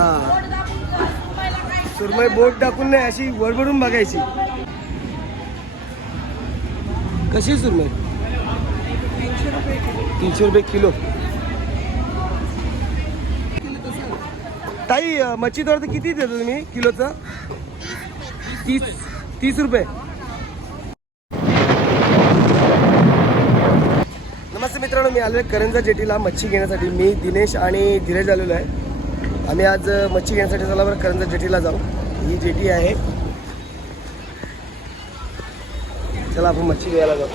हां. सुरमई बोट टाकून नाही अशी वडबडून बघायची. कशी आहे सुरमई? तीनशे रुपये किलो. ताई मच्छी तर किती देतो तुम्ही किलोचं? तीस तीस रुपये. नमस्ते मित्रांनो मी आलो आहे करंजा जेटीला मच्छी घेण्यासाठी. मी दिनेश आणि धीरज आलेलो आहे. आम्ही आज मच्छी घेण्यासाठी चला बरं करंजा जेटीला जाऊ. ही जेटी आहे. चला आपण मच्छी घ्यायला जाऊ.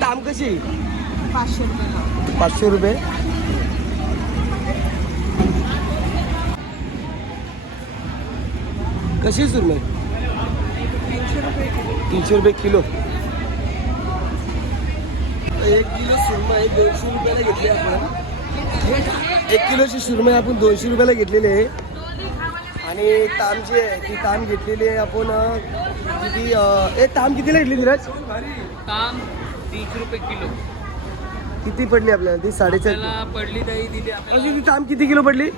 ताम कशी? पाचशे रुपये पाचशे रुपये? कशी आहे सुरमई? तीनशे रुपये किलो. एक किलो सुरमई दोनशे रुपयाला घेतली आपण. एक किलोची सुरमई आपण दोनशे रुपयाला घेतलेली आहे. आणि ताम जी आहे ती ताम घेतलेली आहे आपण किती अं, ए ताम कितीला घेतली धीरज काम तीनशे रुपये किलो. किती पडली आपल्याला? ती साडेचार पडली दही दिली आपल्याला. अशी ती ताम किती किलो पडली?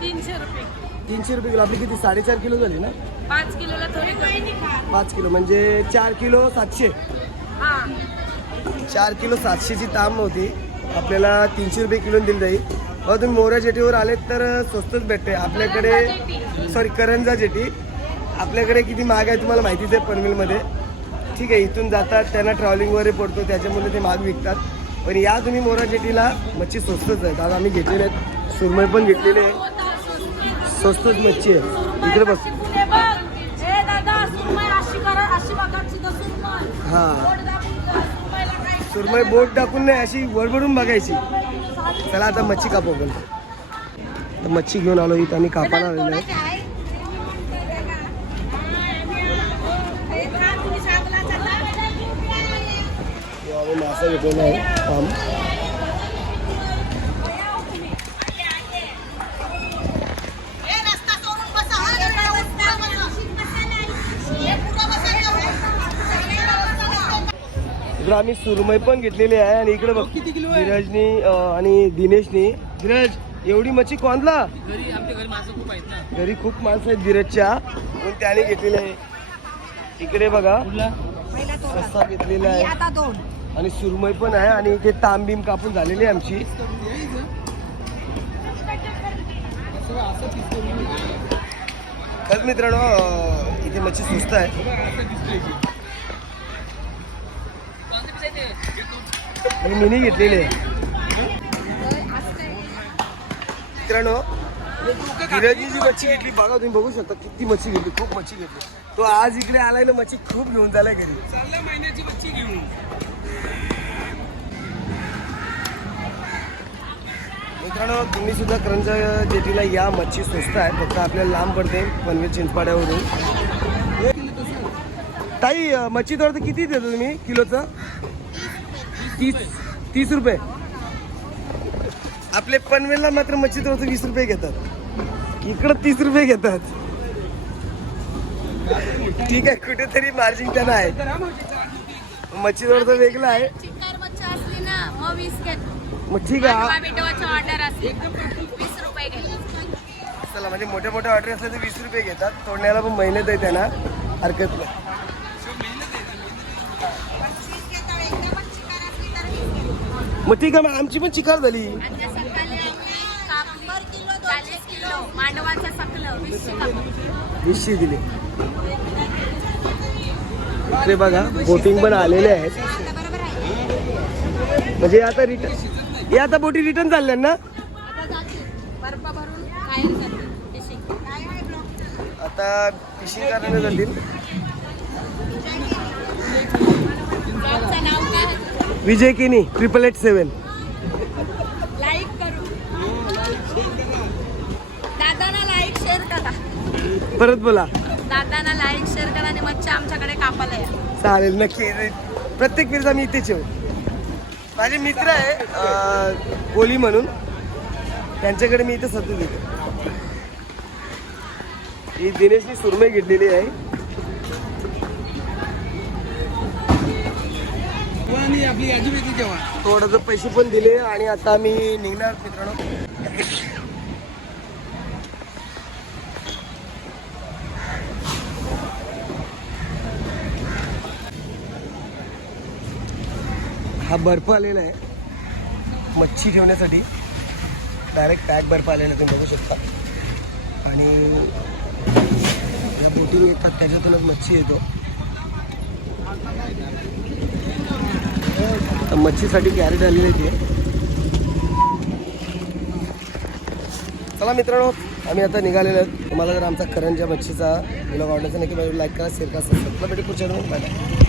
तीनशे रुपये. तीनशे रुपये किलो. आपली किती? साडेचार किलो झाली ना? पाच किलोला थोडी कमी. पाच किलो. म्हणजे चार किलो सातशे. हा. चार किलो सातशेची ताम होती. आपल्याला तीनशे रुपये किलो दिली जाईल बघा तुम्ही मोऱ्या जेटीवर आलेत तर स्वस्तच भेटते. आपल्याकडे सॉरी करंजा जेटी. आपल्याकडे किती महाग आहे तुम्हाला माहितीच आहे पनवेलमध्ये. ठीक आहे इथून जातात त्यांना ट्रॅव्हलिंग वगैरे पडतो त्याच्यामुळे ते महाग विकतात. पण या तुम्ही मोरा जेटीला मच्छी स्वस्तच आहे. आता आम्ही घेतलेले आहेत. सुरमई पण घेतलेले आहे. स्वस्तच मच्छी आहे. इकडे बस हां. सुरमई बोट टाकून नाही अशी वडबडून बघायची. चला आता मच्छी कापू आपण. तर मच्छी घेऊन आलो इथं आम्ही कापायला आलेलो आहे काय हे खा, तुम्ही सांगला चला. तेव्हा आम्ही मासा घेतलेला आहे इकडे सुरमई पण घेतलेली आहे आणि इकडे बघ धीरजनी आणि दिनेशनी. धीरज एवढी मच्छी कोणला? घरी खूप आहेत ना. घरी खूप माणसं आहेत धीरजच्या. म्हणून त्याने घेतलेले आहे. इकडे बघा. घेतलेला आहे. आता दोन. आणि सुरमई पण आहे आणि इथे तांबीम कापून झालेली आहे आमची. खरंच मित्रांनो इथे मच्छी स्वस्त आहे. असं मिनी घेतलेली आहे. मित्रांनो धीरजनी जी मच्छी घेतली. बघा तुम्ही बघू शकता किती मच्छी घेतली खूप मच्छी घेतली. तो आज इकडे आलाय ना मच्छी खूप घेऊन झालाय घरी. चालल्या महिन्याची मच्छी घेऊन. मित्रांनो तुम्ही सुद्धा करंज जेटीला या मच्छी स्वस्त आहे. फक्त आपल्याला लांब पडते पनवेल चिंचपाड्यावरून. ताई मच्छी तोडतं किती देतो तुम्ही? किलोचं? तीस तीस रुपये. आपले पनवेलला मात्र मच्छी तोडतं वीस रुपये घेतात. इकडं तीस रुपये घेतात. ठीक आहे कुठेतरी मार्जिन त्यांना आहे. मच्छी तोडतं वेगळं आहे. मग ठीक आहे. चला म्हणजे मोठ्या मोठ्या ऑर्डर असल्या तर वीस रुपये घेतात. तोडण्याला पण मेहनत आहे त्यांना. हरकत नाही. मग ठीक आहे मग आमची पण चिकार झाली. वीसशे दिले. इकडे बघा बोटिंग पण आलेले आहेत. म्हणजे आता रिटर्न हे आता बोटी रिटर्न चालल्या ना? आता फिशिंग करायला जातील. विजय केनी ट्रिपल एट सेवन लाईक करू दादाला लाईक शेअर करा. परत बोला. दादांना लाईक शेअर करा आणि मच्छी आमच्याकडे कापायला या. चालेल नक्की. प्रत्येक वेळेस आम्ही इथेच येऊ माझे मित्र आहे अं, कोली म्हणून. त्यांच्याकडे मी इथे सतत येतो. ही दिनेशनी सुरमई घेतलेली आहे. आणि आपली वेगळी तेव्हा. थोडंसं पैसे पण दिले आणि आता आम्ही निघणार मित्रांनो. हा बर्फ आलेला आहे. मच्छी ठेवण्यासाठी डायरेक्ट पॅक बर्फ आलेला आहे तुम्ही बघू शकता. आणि या बोटीने येतात त्याच्यातूनच मच्छी येतो. तर मच्छीसाठी कॅरेट आलेली आहे ती चला मित्रांनो आम्ही आता निघालेलो आहोत. तुम्हाला जर आमचा करंजा मच्छीचा ब्लॉग आवडल्याचा नक्की लाईक करा शेअर करा सबस्क्राईब करा. भेटू पुढच्या बाय